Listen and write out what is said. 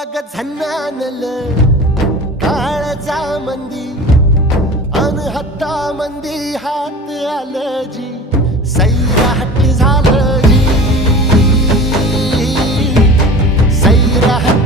अग झन्नानल काळजा मंदी अन हत्ता मंदी हात आलं जी सैराट झालं जी सैराट